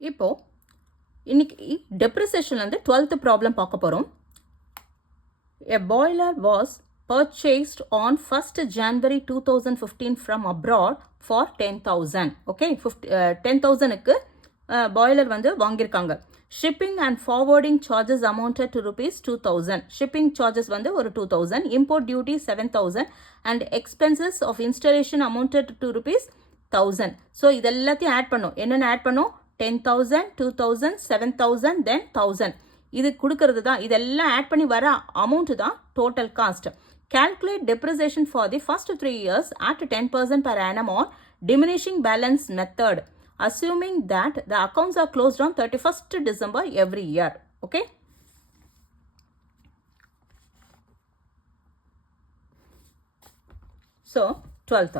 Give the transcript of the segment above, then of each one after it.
இப்போ இன்னைக்கு டெப்ரிசியேஷன்லேருந்து 12th problem பார்க்க போகிறோம். A boiler was purchased on 1st January 2015 from abroad for 10,000. Okay, 10,000க்கு பாய்லர் வந்து வாங்கியிருக்காங்க. Shipping and forwarding charges amounted to rupees 2,000. Shipping charges வந்து ஒரு 2,000. Import duty 7,000 and expenses of installation amounted to rupees 1,000. So இதெல்லாத்தையும் add பண்ணோம். என்னென்ன add பண்ணோம்? 10,000, 2,000, 7,000, then 1,000. இது கொடுக்கறது தான். இதெல்லாம் ஆட் பண்ணி வர அமௌண்ட் தான் total cost. Calculate depreciation for the first 3 years at 10% per annum on diminishing balance method, assuming that the accounts are closed on 31st December every year. Okay. So 12th.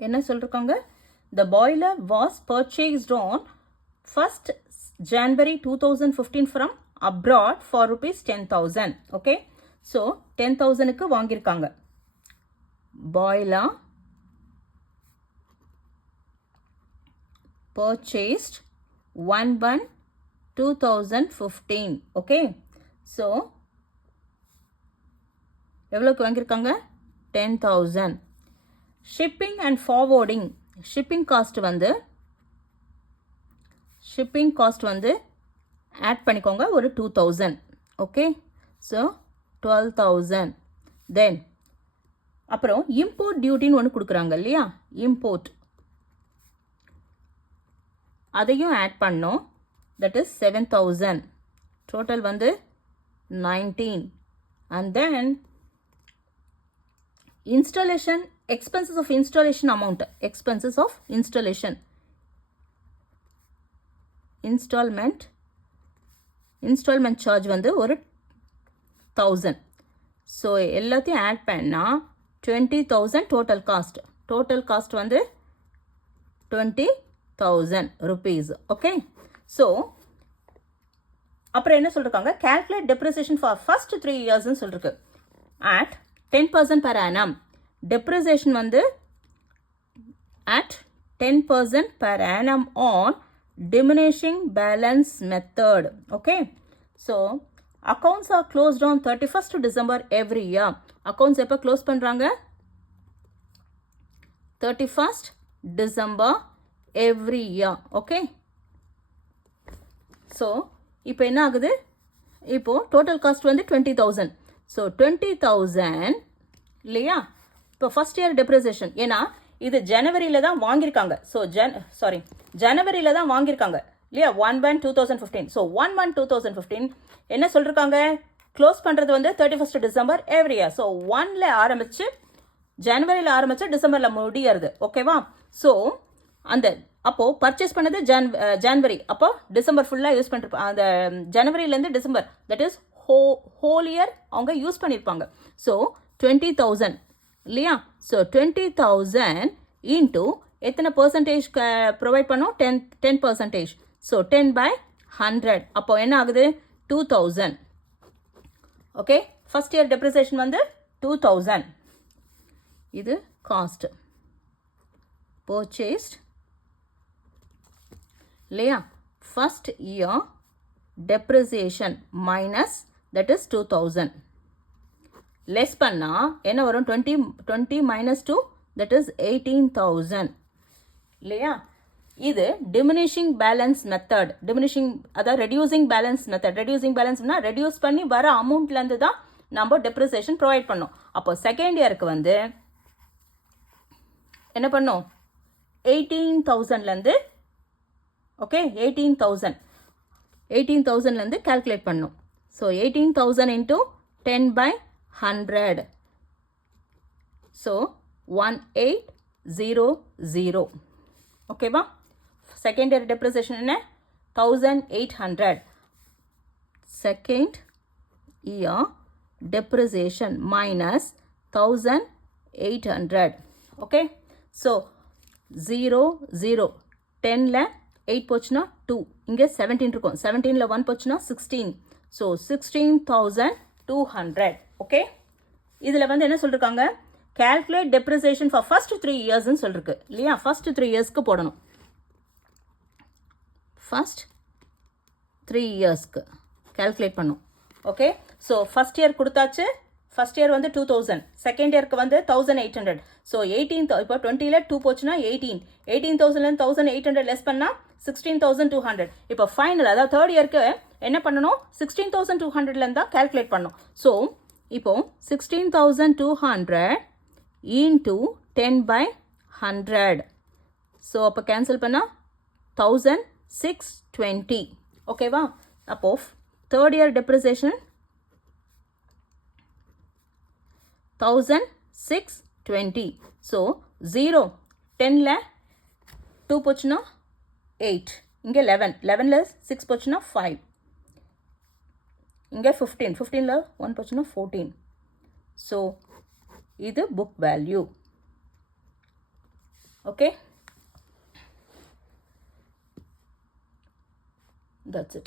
என்ன சொல்றாங்க? The boiler was purchased on 1st January 2015 from abroad for rupees 10,000. Okay. So 10,000க்கு வாங்கியிருக்காங்க. Boiler purchased 1/1/2015. Okay. So எவ்வளோக்கு வாங்கியிருக்காங்க? 10,000. Shipping and forwarding shipping cost வந்து add பண்ணிக்கோங்க ஒரு 2,000. Okay. So 12,000. தென் அப்புறம் import டியூட்டின்னு ஒன்று கொடுக்குறாங்க இல்லையா? இம்போர்ட் அதையும் ஆட் பண்ணோம். That is 7,000. டோட்டல் வந்து 19. And then installation expenses of installation amount, expenses of installation, installment charge வந்து ஒரு 1,000. ஸோ எல்லாத்தையும் ஆட் பண்ணால் 20,000 டோட்டல் காஸ்ட் வந்து 20,000 rupees. ஓகே. ஸோ அப்புறம் என்ன சொல்லிருக்காங்க? calculate depreciation for first 3 yearsன்னு சொல்லிருக்கு. at 10% per annum. depreciation வந்து at 10% per annum on diminishing balance method. Okay. So accounts are closed on 31st December every year. accounts எப்போ close பண்ணுறாங்க? 31st December every year. Okay. So இப்போ என்ன ஆகுது? இப்போ total cost வந்து 20,000. So 20,000 இல்லையா? இப்போ ஃபர்ஸ்ட் இயர் டெப்ரிசியேஷன். ஏன்னா இது ஜனவரியில் தான் வாங்கியிருக்காங்க. ஸோ ஜனவரியில் தான் வாங்கியிருக்காங்க இல்லையா? 1/1/2015. ஸோ 1/1/2015 என்ன சொல்லியிருக்காங்க? க்ளோஸ் பண்ணுறது வந்து 31st December every year. So 1ல் ஆரம்பித்து ஜனவரியில் ஆரம்பித்து டிசம்பரில் முடியறது. ஓகேவா? ஸோ அந்த அப்போது பர்ச்சேஸ் பண்ணது ஜனவரி. அப்போ டிசம்பர் ஃபுல்லாக யூஸ் பண்ணிருப்பாங்க. அந்த ஜனவரியிலேருந்து December, that is whole year அவங்க யூஸ் பண்ணியிருப்பாங்க. ஸோ 20,000 இல்லையா? ஸோ 20,000 இன்ட்டு எத்தனை பர்சன்டேஜ் ப்ரொவைட் பண்ணோம்? 10%. ஸோ 10/100. அப்போ என்ன ஆகுது? 2,000. ஓகே. ஃபர்ஸ்ட் இயர் டெப்ரிசியேஷன் வந்து 2,000. இது காஸ்ட் பர்ச்சேஸ்ட் இல்லையா? First year depreciation minus that is 2,000. Less பண்ணால் என்ன வரும்? 20 minus 2 தட் இஸ் 18,000 இல்லையா? இது டிமினிஷிங் பேலன்ஸ் மெத்தட். அதாவது ரெடியூசிங் பேலன்ஸ் மெத்தட். ரெடியூசிங் பேலன்ஸ்னா ரெடியூஸ் பண்ணி வர அமௌண்ட்லேருந்து தான் நம்ம டெப்ரிசியேஷன் ப்ரொவைட் பண்ணோம். அப்போ செகண்ட் இயருக்கு வந்து என்ன பண்ணோம்? 18,000லேருந்து ஓகே 18,000லேருந்து கால்குலேட் பண்ணோம். So 18,000 into 10/100. ஸோ 1800. ஓகேவா? செகண்ட் இயர் டெப்ரிசியேஷன் என்ன? 1,800. Second year depreciation minus 1,800. Okay. So 0 0 10ல் 8 போச்சுன்னா 2, இங்கே 17 இருக்கும். 17ல் 1 போச்சுன்னா 16. ஸோ 16,200. ஓகே. இதில் வந்து என்ன சொல்லியிருக்காங்க? calculate depreciation for first 3 years ன்னு சொல்லிருக்கு இல்லையா first 3 yearsக்கு போடணும் first 3 yearsக்கு calculate பண்ணும் ஓகே ஸோ ஃபஸ்ட் இயர் கொடுத்தாச்சு ஃபஸ்ட் இயர் வந்து 2000 செகண்ட் இயர்க்கு வந்து 1800 ஸோ 18 இப்போ 20ல் 2 போச்சுன்னா 18,000 1800 லெஸ் பண்ணால் 16,200 இப்போ ஃபைனல் அதாவது தேர்ட் இயர்க்கு என்ன பண்ணணும் 16,200லேருந்து தான் கால்குலேட் பண்ணணும் ஸோ இப்போ 16,200 into 10/100 ஸோ அப்போ கேன்சல் பண்ணால் 1,620 ஓகேவா அப்போ தேர்ட் இயர் டெப்ரிசியேஷன் 1,620 ஸோ 0 10ல் 2 போச்சுன்னா 8 இங்கே 11ல் 6 போச்சுன்னா 5 இங்கே 15ல் 1 போச்சுன்னா 14 ஸோ இது book value okay that's it